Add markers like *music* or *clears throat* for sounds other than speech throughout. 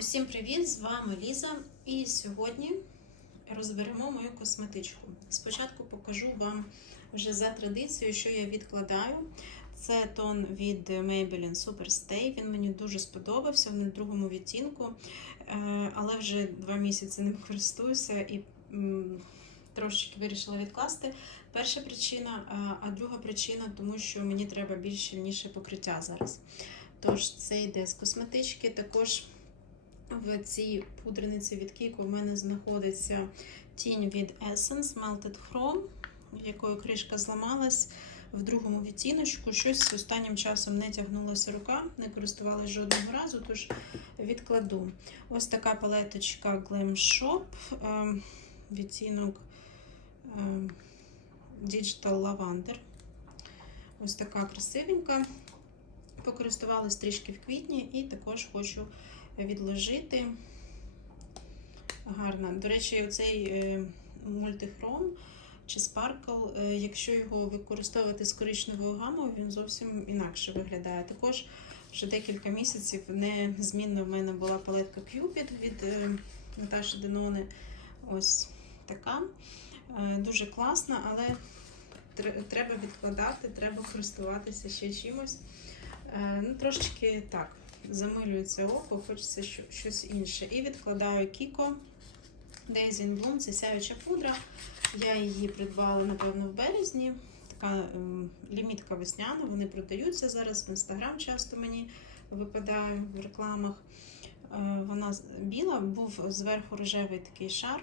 Усім привіт! З вами Ліза. І сьогодні розберемо мою косметичку. Спочатку покажу вам вже за традицією, що я відкладаю. Це тон від Maybelline Superstay. Він мені дуже сподобався в другому відтінку, Е, але вже два місяці ним користуюся і трошечки вирішила відкласти. Перша причина, а- а друга причина, тому що мені треба більш щільніше покриття зараз. Тож це йде з косметички. Також в цій пудрениці від Kiko в мене знаходиться тінь від Essence Melted Chrome, в якої кришка зламалась в другому відтіночку. Щось останнім часом не тягнулася рука, не користувалася жодного разу, тож відкладу. Ось така палеточка Glam Shop, ем, відтінок ем, Digital Lavender. Ось така красивенька. Покористувалась трішки в квітні і також хочу відложити. Гарно. До речі, оцей е, мультихром чи спаркл, е, якщо його використовувати з коричневою гамою, він зовсім інакше виглядає. Також вже декілька місяців незмінно в мене була палетка Cupid від е, Наташі Денони. Ось така. Дуже класна, але треба відкладати, треба користуватися ще чимось. Ну, трошечки так, замилюється око, хочеться щось інше. І відкладаю Kiko Daisy Bloom, це сяюча пудра. Я її придбала, напевно, в березні. Така ем, лімітка весняна, вони продаються зараз. В інстаграм часто мені випадає в рекламах. Е, Вона біла, був зверху рожевий такий шар.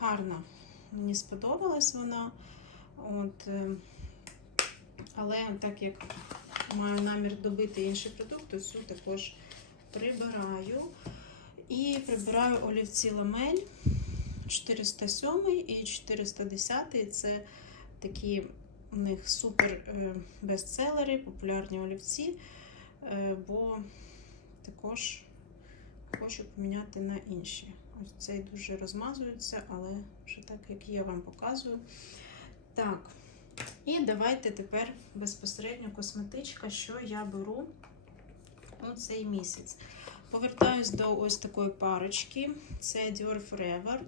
Гарна. Мені сподобалась вона. От, е, але так як маю намір добити інший продукт, то цю також прибираю. І прибираю олівці ламель 407 і 410. Це такі у них супер е, бестселери, популярні олівці, е, бо також хочу поміняти на інші. Ось цей дуже розмазується, але вже так, як я вам показую. Так, і давайте тепер безпосередньо косметичка, що я беру у цей місяць. Повертаюсь до ось такої парочки. Це Dior Forever.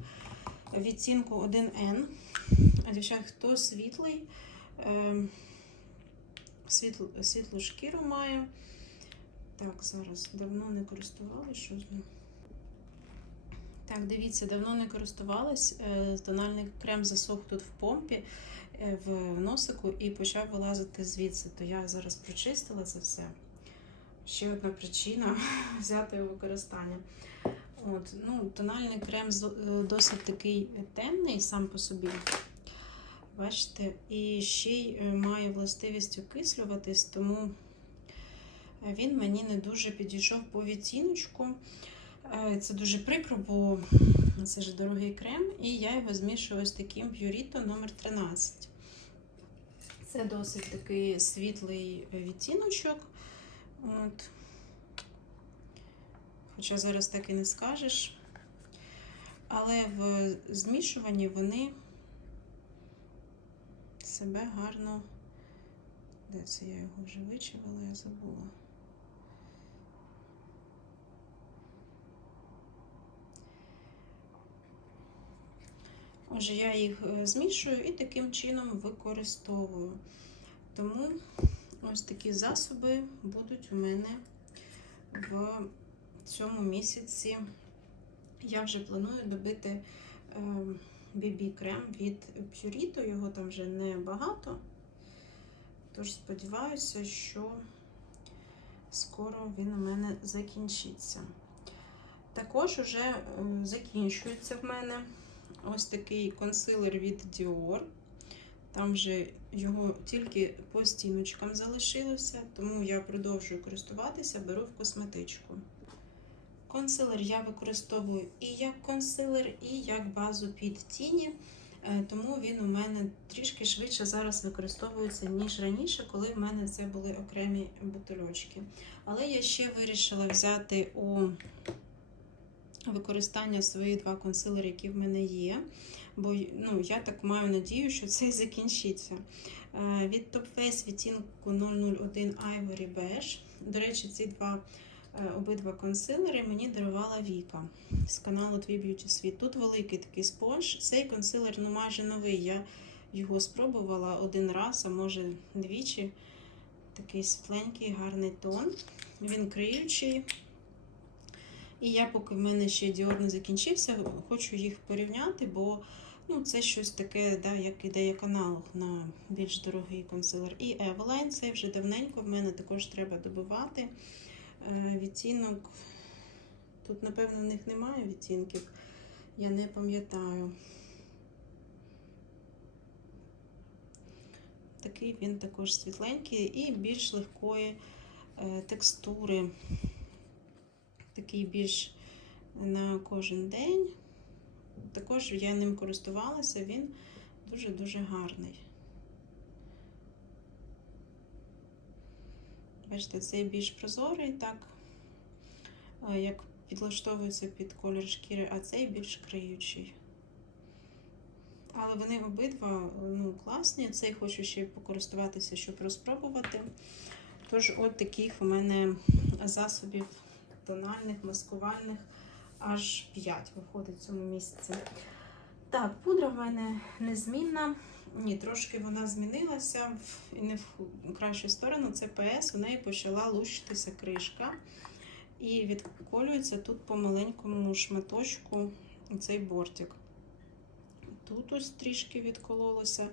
Відцінку 1N. А дівчат, хто світлий, е, світлу, світлу шкіру має. Так, зараз давно не користувалася, що з ним. Так, дивіться, давно не користувалась. Е, Тональний крем засох тут в помпі в носику і почав вилазити звідси. То я зараз прочистила це все. Ще одна причина *laughs* взяти у використання. От, ну, Тональний крем е, досить такий темний сам по собі. Бачите, і ще й е, має властивість окислюватись, тому е, він мені не дуже підійшов по відтіночку. Е, Це дуже прикро, бо це ж дорогий крем, і я його змішую ось таким Purito номер 13 Це досить такий світлий відтіночок. От. Хоча зараз так і не скажеш. Але в змішуванні вони себе гарно. Де це я його вже вичавила, я забула. Отже, я їх е, змішую і таким чином використовую. Тому ось такі засоби будуть у мене в цьому місяці. Я вже планую добити BB крем від Purito, його там вже небагато. Тож сподіваюся, що скоро він у мене закінчиться. Також уже е, закінчується в мене ось такий консилер від Dior. Там вже його тільки по стіночкам залишилося, тому я продовжую користуватися, беру в косметичку. Консилер я використовую і як консилер, і як базу під тіні, е, тому він у мене трішки швидше зараз використовується, ніж раніше, коли в мене це були окремі бутильочки. Але я ще вирішила взяти у використання свої два консилери, які в мене є. Бо ну, я так маю надію, що це *laughs* закінчиться. Е, Від Top Face відтінку 001 Ivory Beige. До речі, ці два Е, Обидва консилери мені дарувала Віка з каналу Твій Б'юті Світ. Тут великий такий спонж. Цей консилер ну, майже новий. Я його спробувала один раз, а може двічі. Такий світленький, гарний тон. Він криючий. І я, поки в мене ще Dior не закінчився, хочу їх порівняти, бо ну, це щось таке, да, як ідея каналу на більш дорогий консилер. І Eveline, цей вже давненько в мене також треба добивати. Е, Відтінок. Тут, напевно, в них немає відтінків. Я не пам'ятаю. Такий він також світленький і більш легкої е, текстури. Такий більш на кожен день. Також я ним користувалася, він дуже-дуже гарний. Бачите, цей більш прозорий, так, е, як підлаштовується під колір шкіри, а цей більш криючий. Але вони обидва ну, класні. Цей хочу ще покористуватися, щоб розпробувати. Тож, от таких у мене засобів тональних, маскувальних аж 5 виходить в цьому місяці. Так, пудра в мене незмінна. Ні, трошки вона змінилася і не в кращу сторону. Це ПС, у неї почала лущитися кришка. І відколюється тут по маленькому шматочку цей бортик. Тут ось трішки відкололося.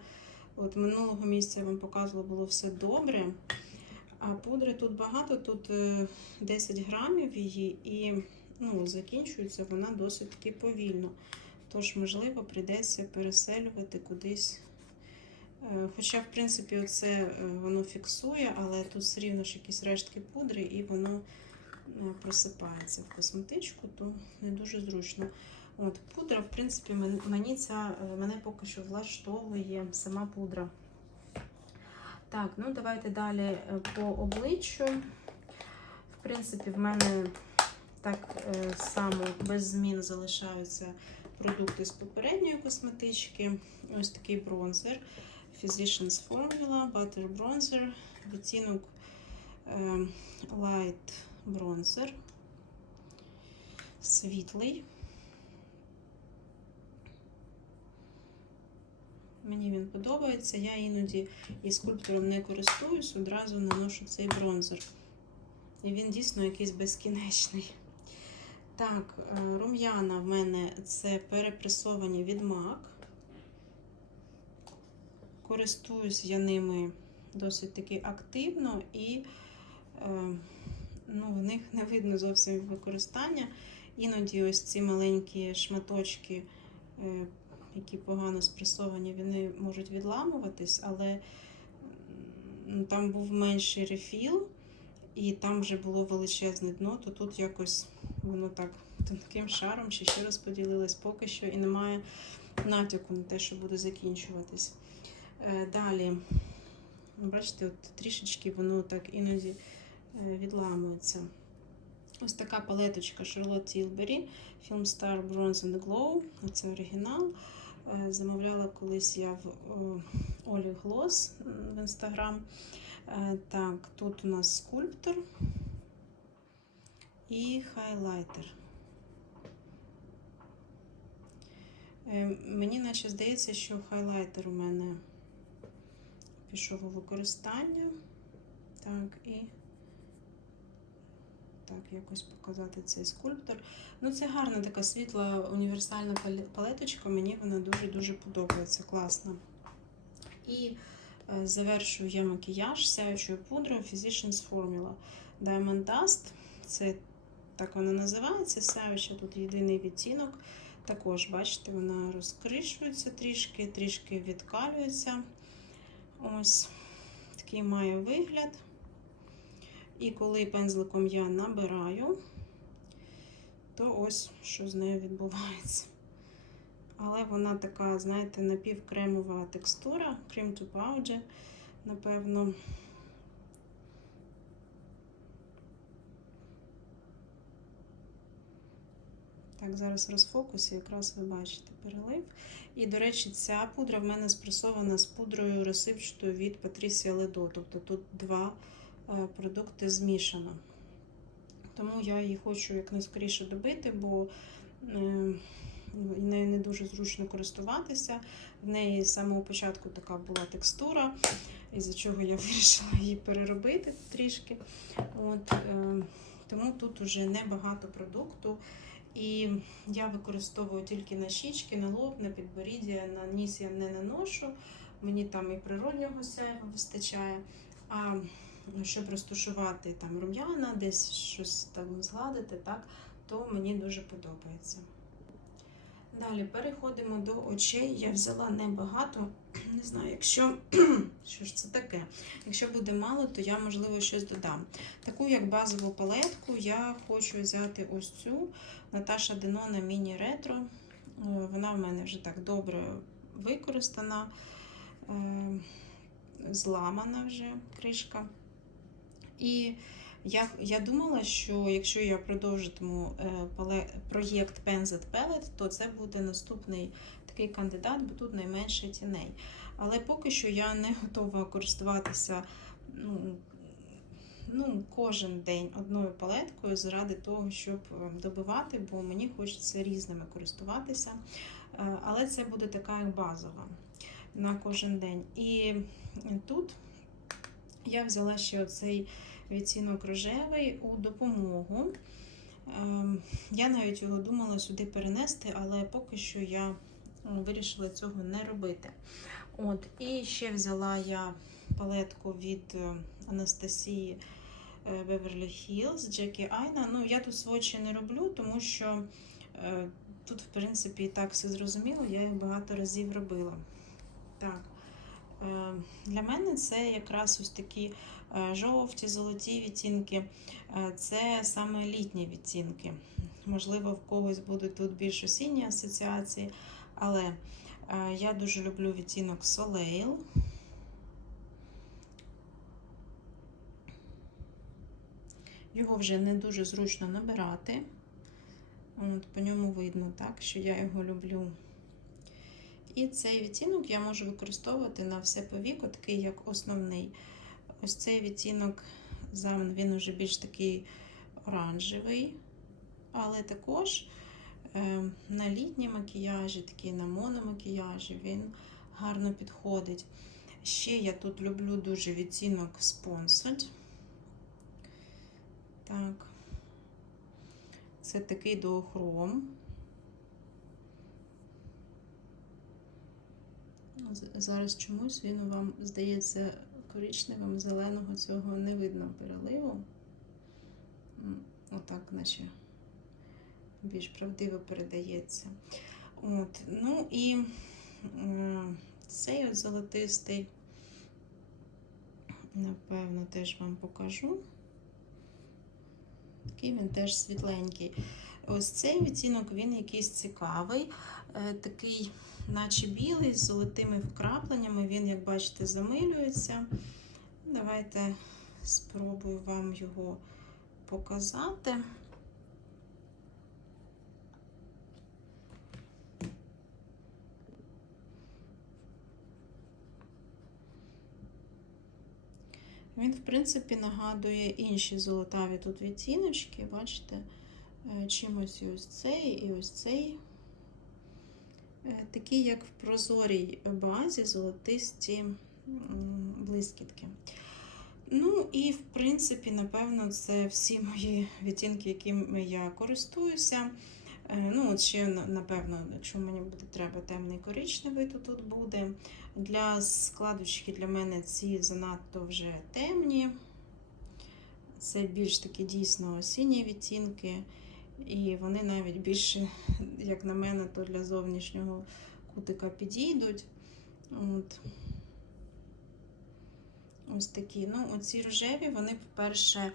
От Минулого місяця я вам показувала, було все добре. А пудри тут багато, тут е, 10 грамів її, і ну, закінчується вона досить таки повільно. Тож, можливо, прийдеться переселювати кудись. Е, Хоча, в принципі, оце е, воно фіксує, але тут все рівно ж якісь рештки пудри, і воно е, просипається в косметичку, то не дуже зручно. От, Пудра, в принципі, мені ця, е, мене поки що влаштовує сама пудра. Так, ну давайте далі е, по обличчю. В принципі, в мене так е, само без змін залишаються продукти з попередньої косметички. Ось такий бронзер. Physicians Formula, Butter Bronzer, відтінок е, Light Bronzer. Світлий. Мені він подобається. Я іноді і скульптором не користуюсь, одразу наношу цей бронзер. І він дійсно якийсь безкінечний. Так, е, рум'яна в мене це перепресовані від MAC. Користуюсь я ними досить таки активно і е, ну, в них не видно зовсім використання. Іноді ось ці маленькі шматочки, е, які погано спресовані, вони можуть відламуватись, але там був менший рефіл, і там вже було величезне дно, то тут якось воно так тонким шаром ще ще розподілилось поки що і немає натяку на те, що буде закінчуватись. Е, Далі, бачите, от трішечки воно так іноді е, відламується. Ось така палеточка Charlotte Tilbury Film Star Bronze and Glow. Це оригінал. Е, Замовляла колись я в Олі Глос в інстаграм. Е, Так, тут у нас скульптор і хайлайтер. Е, Мені наче здається, що хайлайтер у мене пішов у використання. Так, і так, якось показати цей скульптор. Ну, це гарна така світла універсальна палеточка. Мені вона дуже-дуже подобається, класна. І е, завершую я макіяж сяючою пудрою Physicians Formula Diamond Dust. Це так вона називається. Сяюча тут єдиний відтінок. Також, бачите, вона розкришується трішки, трішки відкалюється. Ось такий має вигляд. І коли пензликом я набираю, то ось що з нею відбувається. Але вона така, знаєте, напівкремова текстура, крем to powder, напевно. Так, зараз розфокус, якраз ви бачите перелив. І, до речі, ця пудра в мене спресована з пудрою розсипчатою від Patricia Ledo. Тобто тут два продукти змішано. Тому я її хочу якнайскоріше добити, бо е, нею не дуже зручно користуватися. В неї з самого початку така була текстура, із-за чого я *laughs* вирішила її переробити трішки. От, е, тому тут уже небагато продукту. І я використовую тільки на щічки, на лоб, на підборіддя, на ніс я не наношу. Мені там і природнього сяйва вистачає. А щоб розташувати там рум'яна, десь щось там згладити, так, то мені дуже подобається. Далі переходимо до очей. Я взяла небагато. *clears throat* Не знаю, якщо *clears throat* що ж це таке. Якщо буде мало, то я, можливо, щось додам. Таку як базову палетку я хочу взяти ось цю Наташа Денона Міні Ретро. Е, Вона в мене вже так добре використана, е, зламана вже кришка. І я, я думала, що якщо я продовжитиму е, проєкт Penzet Pellet, то це буде наступний такий кандидат, бо тут найменше тіней. Але поки що я не готова користуватися ну, ну, кожен день одною палеткою заради того, щоб е, добивати, бо мені хочеться різними користуватися. Е, Але це буде така як базова на кожен день. І тут я взяла ще оцей відцінок рожевий у допомогу. Ем, Я навіть його думала сюди перенести, але поки що я вирішила цього не робити. От, І ще взяла я палетку від е, Анастасії Beverly Hills, Джекі Айна. Ну, я тут свочі не роблю, тому що е, тут, в принципі, і так все зрозуміло, я їх багато разів робила. Так. Е, Для мене це якраз ось такі жовті, золоті відтінки. Е, Це саме літні відтінки. Можливо, в когось будуть тут більш осінні асоціації, але е, я дуже люблю відтінок Soleil. Його вже не дуже зручно набирати. От, по ньому видно, так, що я його люблю. І цей відтінок я можу використовувати на все повіко, такий як основний. Ось цей відтінок замн, він вже більш такий оранжевий, але також е, на літні макіяжі, такі на мономакіяжі, він гарно підходить. Ще я тут люблю дуже відтінок Sponsored. Так, це такий доохром. Зараз чомусь він вам здається коричневим, зеленого цього не видно переливу. Отак, наче більш правдиво передається. От, ну і цей от золотистий, напевно, теж вам покажу. Такий він теж світленький. Ось цей відтінок, він якийсь цікавий, е, такий, наче білий, з золотими вкрапленнями. Він, як бачите, замилюється. Давайте спробую вам його показати. Він, в принципі, нагадує інші золотаві тут відтіночки. Бачите, чимось і ось цей, і ось цей. Е, Такі, як в прозорій базі, золотисті блискітки. Ну, і, в принципі, напевно, це всі мої відтінки, якими я користуюся. Е, Ну, от ще, напевно, якщо мені буде треба темний коричневий, то тут буде. Для складочки для мене ці занадто вже темні. Це більш такі дійсно осінні відтінки. І вони навіть більше, як на мене, то для зовнішнього кутика підійдуть. От. Ось такі. Ну, оці рожеві, вони, по-перше,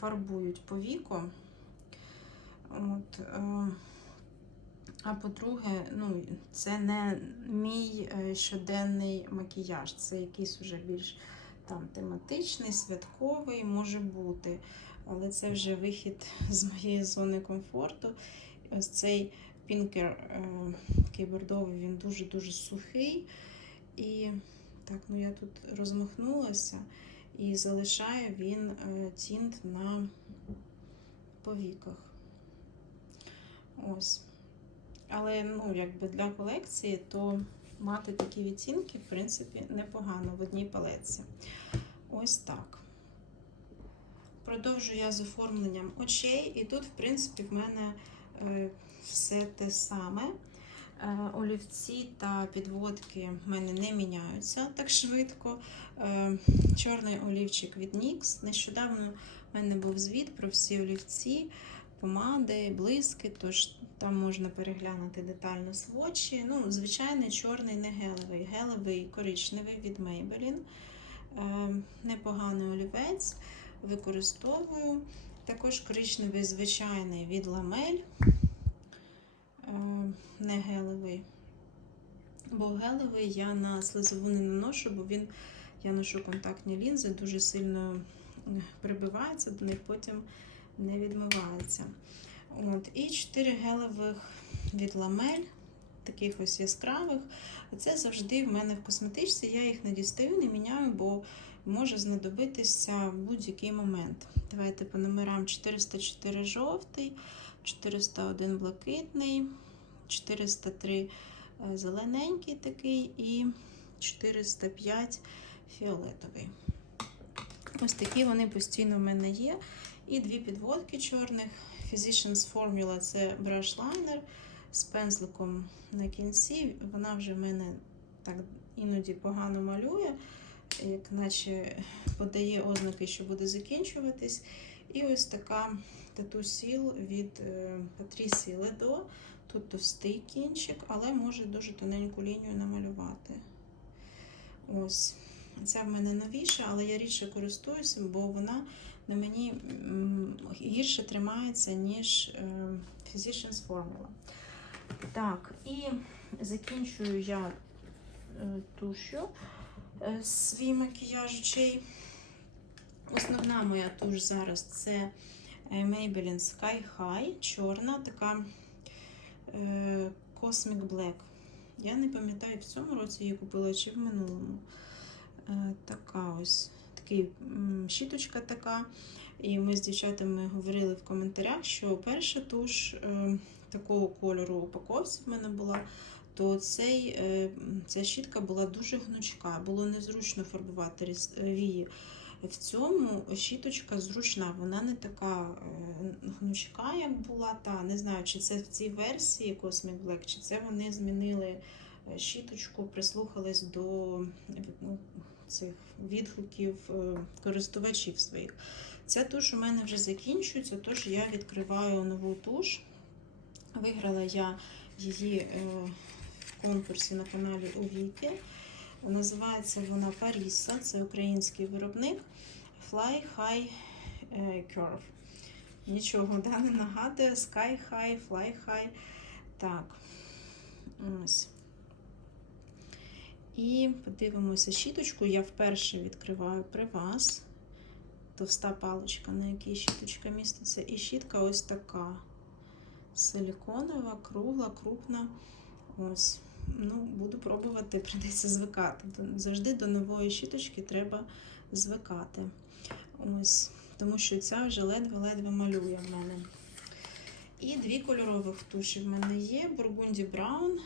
фарбують повіко. От, е, а по-друге, ну, це не мій е, щоденний макіяж, це якийсь уже більш там тематичний, святковий може бути. Але це вже вихід з моєї зони комфорту. Ось цей пінкер е, такий бордовий, він дуже-дуже сухий. І так, ну я тут розмахнулася і залишає він е, тінт на по віках. Ось. Але ну, якби для колекції, то мати такі відтінки, в принципі, непогано в одній палетці. Ось так. Продовжую я з оформленням очей, і тут, в принципі, в мене е, все те саме. Е, олівці та підводки в мене не міняються так швидко. Е, чорний олівчик від NYX. Нещодавно в мене був звіт про всі олівці, помади, блиски, тож там можна переглянути детально свочі. Ну, звичайний чорний, не гелевий. Гелевий коричневий від Maybelline. Непоганий олівець. Використовую. Також коричневий звичайний від ламель. Не гелевий. Бо гелевий я на слизову не наношу, бо він, я ношу контактні лінзи, дуже сильно прибивається до них, потім не відмивається. От. І 4 гелевих від ламель, таких ось яскравих. Це завжди в мене в косметичці. Я їх не дістаю, не міняю, бо може знадобитися в будь-який момент. Давайте по номерам 404 жовтий, 401 блакитний, 403 зелененький такий і 405 фіолетовий. Ось такі вони постійно в мене є. І дві підводки чорних. Physicians Formula це liner з пензликом на кінці. Вона вже в мене так іноді погано малює, як наче подає ознаки, що буде закінчуватись. І ось така тату сіл від Patricia Ledo. Тут товстий кінчик, але може дуже тоненьку лінію намалювати. Ось. Це в мене новіше, але я рідше користуюся, бо вона на мені гірше тримається, ніж Physicians Formula. Так, і закінчую я тушу свій макіяж очей. Основна моя туш зараз це Maybelline Sky High, чорна, така Cosmic Black. Я не пам'ятаю, в цьому році її купила чи в минулому. Така ось такий щіточка така. І ми з дівчатами говорили в коментарях, що перша туш е, такого кольору упаковці в мене була, то цей, е, ця щітка була дуже гнучка, було незручно фарбувати вії. В цьому щіточка зручна, вона не така гнучка, як була та. Не знаю, чи це в цій версії Cosmic Black, чи це вони змінили щіточку, прислухались до ну, цих відгуків користувачів своїх. Ця туш у мене вже закінчується, тож я відкриваю нову туш. Виграла я її конкурсі на каналі у Віки. Називається вона Паріса, це український виробник Fly High Curve. Нічого да, не нагадує, Sky High, Fly High. Так, ось. І подивимося щіточку. Я вперше відкриваю при вас. Товста паличка, на якій щіточка міститься. І щітка ось така. Силіконова, кругла, крупна. Ось. Ну, буду пробувати, *laughs* прийдеться звикати. Завжди до нової щіточки треба звикати. Ось, Тому що ця вже ледве-ледве малює в мене. І дві кольорових туші в мене є: Burgundy Brown,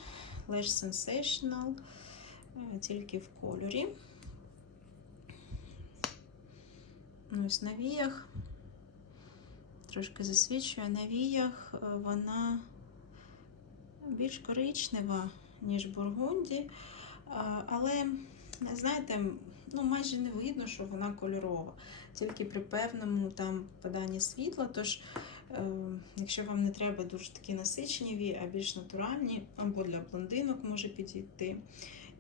Lash Sensational, тільки в кольорі. Ось на віях. Трошки засвічує на віях, вона більш коричнева ніж бургунді. Але, знаєте, ну, майже не видно, що вона кольорова, тільки при певному там поданні світла. Тож, е, якщо вам не треба дуже такі насичені а більш натуральні, або для блондинок може підійти.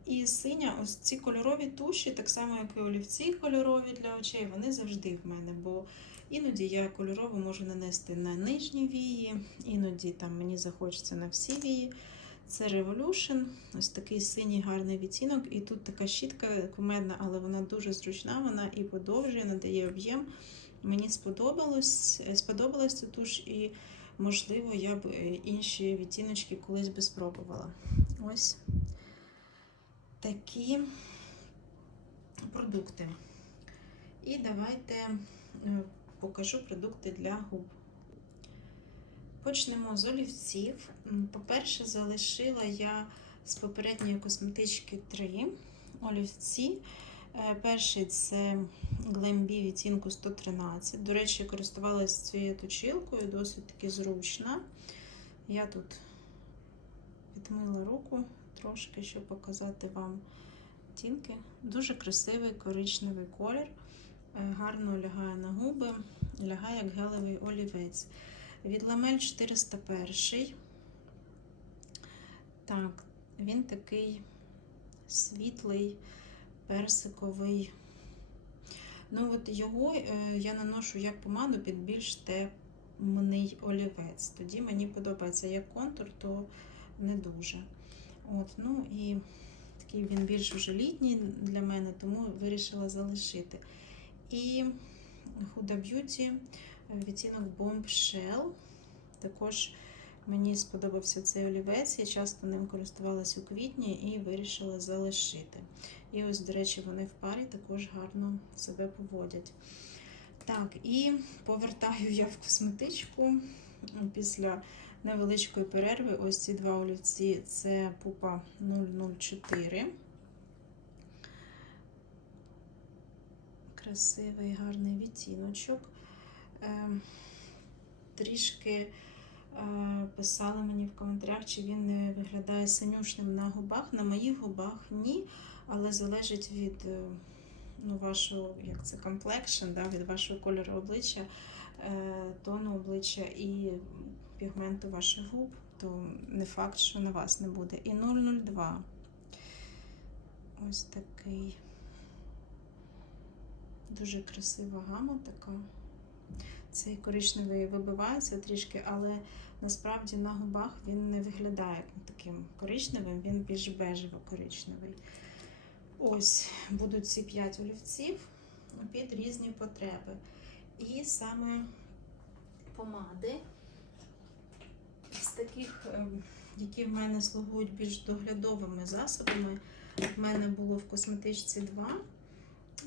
І синя, ось ці кольорові туші, так само, як і олівці кольорові для очей, вони завжди в мене. бо Іноді я кольорову можу нанести на нижні вії, іноді там мені захочеться на всі вії. Це Revolution, ось такий синій гарний відтінок. І тут така щітка кумедна, але вона дуже зручна, вона і подовжує, надає об'єм. Мені сподобалось, сподобалась ця туш, і, можливо, я б інші відтіночки колись би спробувала. Ось такі продукти. І давайте покажу продукти для губ. Почнемо з олівців. По-перше, залишила я з попередньої косметички три олівці. Е, Перший це Glambi відтінку 113. До речі, користувалася цією точилкою, досить таки зручна. Я тут відмила руку трошки, щоб показати вам відтінки. Дуже красивий коричневий колір. Е, Гарно лягає на губи, лягає як гелевий олівець. Від ламель 401. Так, він такий світлий, персиковий. Ну, от його е, я наношу як помаду під більш темний олівець. Тоді мені подобається як контур, то не дуже. От, ну і такий він більш вже літній для мене, тому вирішила залишити. І Huda Beauty відтінок Bombshell. Також мені сподобався цей олівець, я часто ним користувалася у квітні і вирішила залишити. І ось, до речі, вони в парі також гарно себе поводять. Так, і повертаю я в косметичку після невеличкої перерви. Ось ці два олівці це пупа 004. Красивий гарний відтіночок. Ем, Трішки е, писали мені в коментарях, чи він не виглядає синюшним на губах. На моїх губах ні, але залежить від е, ну, вашого, як це, комплекшн, да, від вашого кольору обличчя, е, тону обличчя і пігменту ваших губ, то не факт, що на вас не буде. І 002. Ось такий. Дуже красива гама така. Цей коричневий вибивається трішки, але насправді на губах він не виглядає таким коричневим, він більш бежево-коричневий. Ось будуть ці 5 олівців під різні потреби. І саме помади з таких, ем, які в мене слугують більш доглядовими засобами. В мене було в косметичці 2.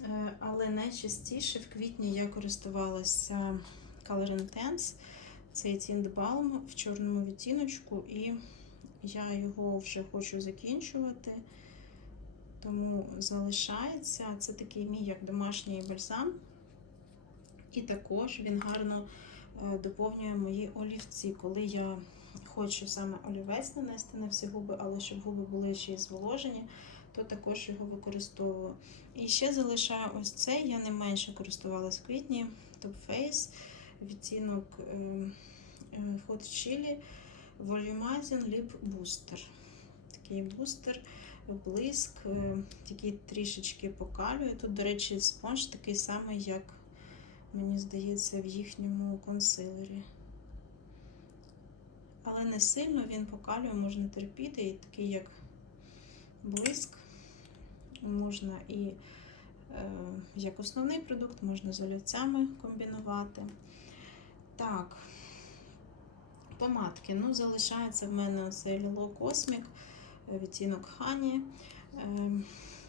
Е, Але найчастіше в квітні я користувалася Color Intense. Цей Balm в чорному відтіночку, і я його вже хочу закінчувати, тому залишається. Це такий мій як домашній бальзам. І також він гарно е, доповнює мої олівці, коли я хочу саме олівець нанести на всі губи, але щоб губи були ще й зволожені, то також його використовую. І ще залишаю ось цей, я не менше користувалась в квітні Top Face, відтінок е, е, Hot Chili Volumizing Lip Booster. Такий бустер, блиск, е, який трішечки покалює. Тут, до речі, спонж такий самий, як, мені здається, в їхньому консилері. Але не сильно він покалює, можна терпіти, і такий як блиск можна і е, як основний продукт, можна з олівцями комбінувати. Так, помадки. Ну, залишається в мене цей Lilo Cosmic, е, відтінок Хані. Е,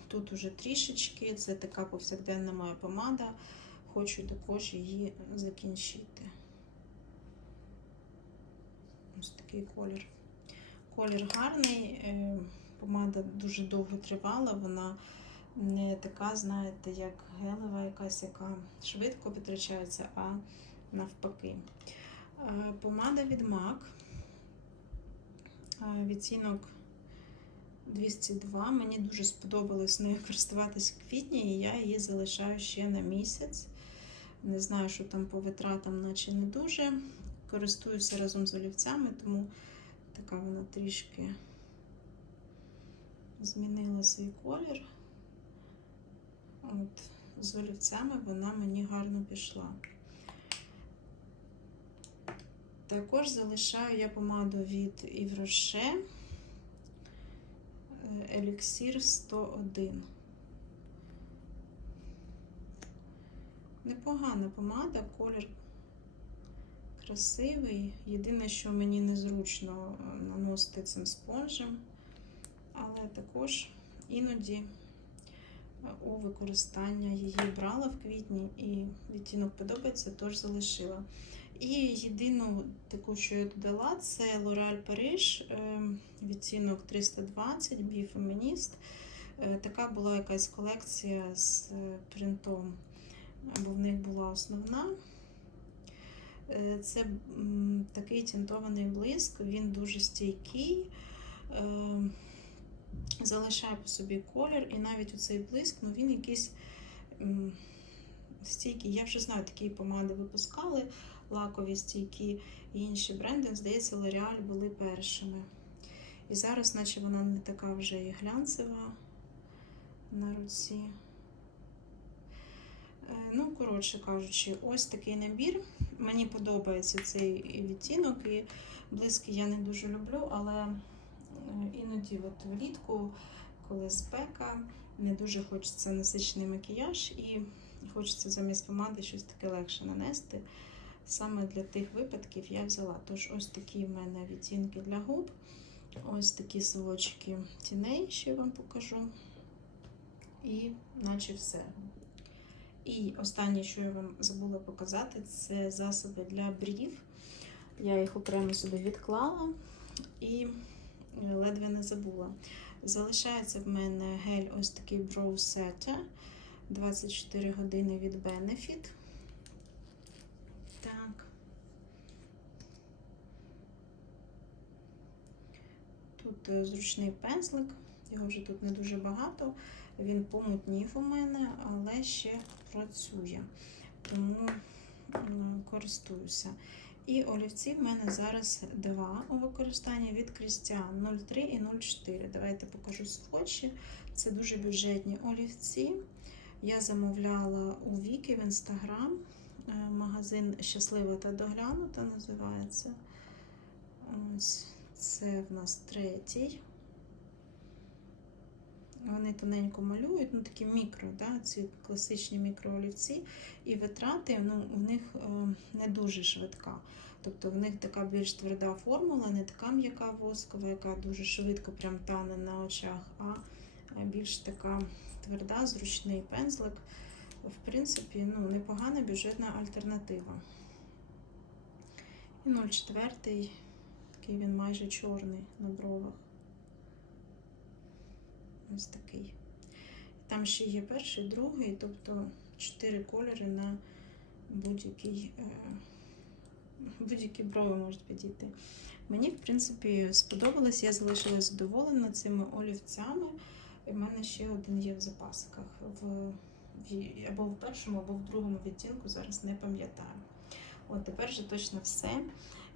Тут уже трішечки, це така повсякденна моя помада. Хочу також її закінчити. Ось такий колір. Колір гарний. Помада дуже довго тривала, вона не така, знаєте, як гелева якась, яка швидко витрачається, а навпаки. Е, Помада від MAC, відтінок 202. Мені дуже сподобалось нею користуватись в квітні, і я її залишаю ще на місяць. Не знаю, що там по витратам, наче не дуже. Користуюся разом з олівцями, тому така вона трішки змінила свій колір. От, з олівцями вона мені гарно пішла. Також залишаю я помаду від Rocher Elixir 101. Непогана помада, колір красивий. Єдине, що мені незручно наносити цим спонжем, але також іноді у використання її брала в квітні і відтінок подобається, тож залишила. І єдину таку, що я додала, це L'Oréal Paris, е, відтінок 320, Be Feminist. Е, Така була якась колекція з е, принтом, бо в них була основна. Е, Це такий тінтований блиск, він дуже стійкий, е, залишає по собі колір, і навіть у цей блиск, ну він якийсь стійкий. Я вже знаю, такі помади випускали, лакові стійкі і інші бренди. Здається, L'Oreal були першими. І зараз, наче вона не така вже і глянцева на руці. Е, Ну, коротше кажучи, ось такий набір. Мені подобається цей відтінок, і блиски я не дуже люблю, але іноді от влітку, коли спека, не дуже хочеться насичений макіяж і хочеться замість помади щось таке легше нанести. Саме для тих випадків я взяла. Тож ось такі в мене відтінки для губ. Ось такі совочки тіней, ще вам покажу. І наче все. І останнє, що я вам забула показати, це засоби для брів. Я їх окремо собі відклала і ледве не забула. Залишається в мене гель ось такий Brow Setter 24 години від Benefit. Так. Тут е, зручний пензлик, його вже тут не дуже багато. Він помутнів у мене, але ще працює. Тому користуюся. І олівці в мене зараз два у використанні від Крістіан 03 і 04. Давайте покажу свочі. Це дуже бюджетні олівці. Я замовляла у Віки в інстаграм. Е, Магазин Щаслива та доглянута називається. Ось це в нас третій. Вони тоненько малюють, ну такі мікро, да, ці класичні мікроолівці, і витрати ну, в них е, не дуже швидка. Тобто в них така більш тверда формула, не така м'яка воскова, яка дуже швидко прям тане на очах, а більш така тверда, зручний пензлик. В принципі, ну, непогана бюджетна альтернатива. І 0,4, такий він майже чорний на бровах. Ось такий. Там ще є перший, другий, тобто 4 кольори на будь-який е, будь-які брови можуть підійти. Мені, в принципі, сподобалось, я залишилась задоволена цими олівцями. І в мене ще один є в запасиках. В, або в першому, або в другому відтінку, зараз не пам'ятаю. От тепер вже точно все.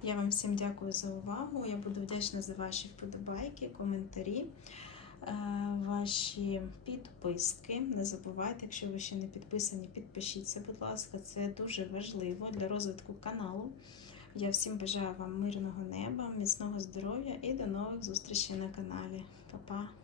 Я вам всім дякую за увагу. Я буду вдячна за ваші вподобайки, коментарі, ваші підписки. Не забувайте, якщо ви ще не підписані, підпишіться, будь ласка, це дуже важливо для розвитку каналу. Я всім бажаю вам мирного неба, міцного здоров'я і до нових зустрічей на каналі. Па-па!